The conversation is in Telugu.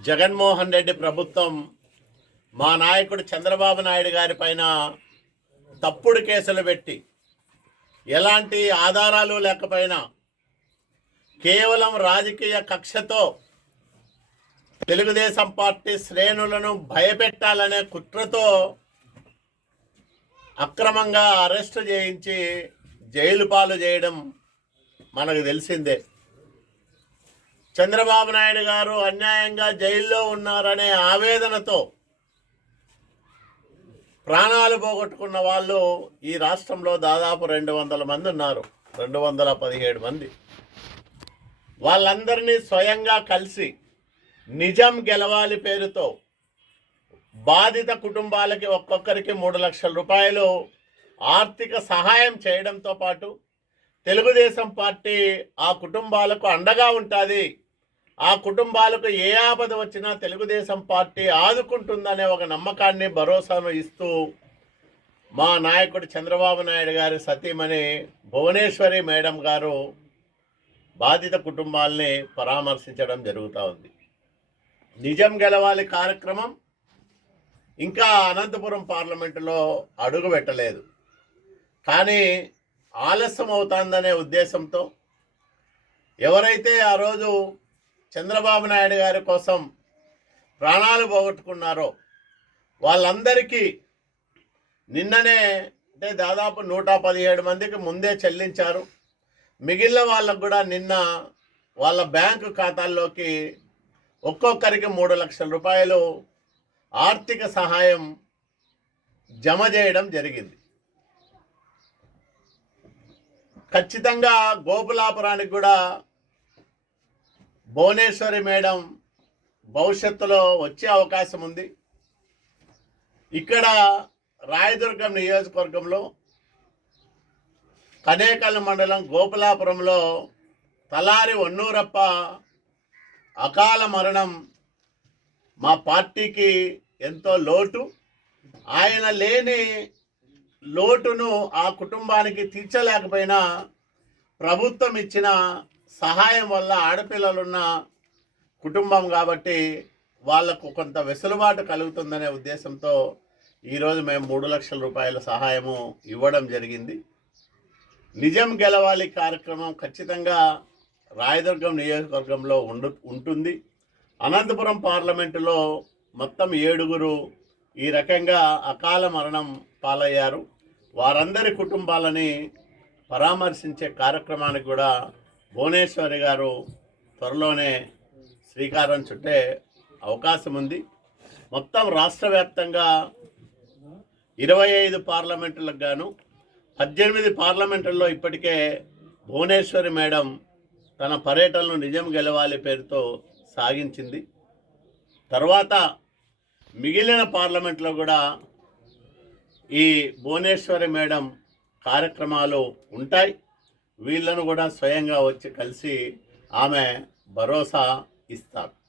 జగన్మోహన్ రెడ్డి ప్రభుత్వం మా నాయకుడు చంద్రబాబు నాయుడు గారి పైన తప్పుడు కేసులు పెట్టి ఎలాంటి ఆధారాలు లేకపోయినా కేవలం రాజకీయ కక్షతో తెలుగుదేశం పార్టీ శ్రేణులను భయపెట్టాలనే కుట్రతో అక్రమంగా అరెస్టు చేయించి జైలు పాలు చేయడం మనకు తెలిసిందే. చంద్రబాబు నాయుడు గారు అన్యాయంగా జైల్లో ఉన్నారనే ఆవేదనతో ప్రాణాలు పోగొట్టుకున్న వాళ్ళు ఈ రాష్ట్రంలో దాదాపు రెండు వందల మంది ఉన్నారు. రెండు వందల పదిహేడు మంది. వాళ్ళందరినీ స్వయంగా కలిసి నిజం గెలవాలి పేరుతో బాధిత కుటుంబాలకి ఒక్కొక్కరికి మూడు లక్షల రూపాయలు ఆర్థిక సహాయం చేయడంతో పాటు తెలుగుదేశం పార్టీ ఆ కుటుంబాలకు అండగా ఉంటుంది. ఆ కుటుంబాలకు ఏ ఆపద వచ్చినా తెలుగుదేశం పార్టీ ఆదుకుంటుందనే ఒక నమ్మకాన్ని భరోసాను ఇస్తూ మా నాయకుడు చంద్రబాబు నాయుడు గారి సతీమణి భువనేశ్వరి మేడం గారు బాధిత కుటుంబాల్ని పరామర్శించడం జరుగుతూ ఉంది. నిజం గెలవాలి కార్యక్రమం ఇంకా అనంతపురం పార్లమెంటులో అడుగు పెట్టలేదు. కానీ ఆలస్యం అవుతుందనే ఉద్దేశంతో ఎవరైతే ఆ రోజు చంద్రబాబు నాయుడు గారి కోసం ప్రాణాలు పోగొట్టుకున్నారో వాళ్ళందరికీ నిన్ననే అంటే దాదాపు నూట పదిహేడు మందికి ముందే చెల్లించారు. మిగిలిన వాళ్ళకు కూడా నిన్న వాళ్ళ బ్యాంకు ఖాతాల్లోకి ఒక్కొక్కరికి మూడు లక్షల రూపాయలు ఆర్థిక సహాయం జమ చేయడం జరిగింది. ఖచ్చితంగా గోపులాపురానికి కూడా భువనేశ్వరి మేడం భవిష్యత్తులో వచ్చే అవకాశం ఉంది. ఇక్కడ రాయదుర్గం నియోజకవర్గంలో కనేకల్ మండలం గోపులాపురంలో తలారి వన్నూరప్ప అకాల మరణం మా పార్టీకి ఎంతో లోటు. ఆయన లేని లోటును ఆ కుటుంబానికి తీర్చలేకపోయినా ప్రభుత్వం ఇచ్చిన సహాయం వల్ల ఆడపిల్లలున్న కుటుంబం కాబట్టి వాళ్ళకు కొంత వెసులుబాటు కలుగుతుందనే ఉద్దేశంతో ఈరోజు మేము మూడు లక్షల రూపాయల సహాయము ఇవ్వడం జరిగింది. నిజం గెలవాలి కార్యక్రమం ఖచ్చితంగా రాయదుర్గం నియోజకవర్గంలో ఉండు ఉంటుంది. అనంతపురం పార్లమెంటులో మొత్తం ఏడుగురు ఈ రకంగా అకాల మరణం పాలయ్యారు. వారందరి కుటుంబాలని పరామర్శించే కార్యక్రమానికి కూడా భువనేశ్వరి గారు త్వరలోనే శ్రీకారం చుట్టే అవకాశం ఉంది. మొత్తం రాష్ట్ర వ్యాప్తంగా ఇరవై ఐదు పార్లమెంటులకు గాను పద్దెనిమిది పార్లమెంటుల్లో ఇప్పటికే భువనేశ్వరి మేడం తన పర్యటనను నిజం గెలవాలి పేరుతో సాగించింది. తర్వాత మిగిలిన పార్లమెంట్లో కూడా ఈ భువనేశ్వరి మేడం కార్యక్రమాలు ఉంటాయి. వీళ్ళను కూడా స్వయంగా వచ్చి కలిసి ఆమె భరోసా ఇస్తారు.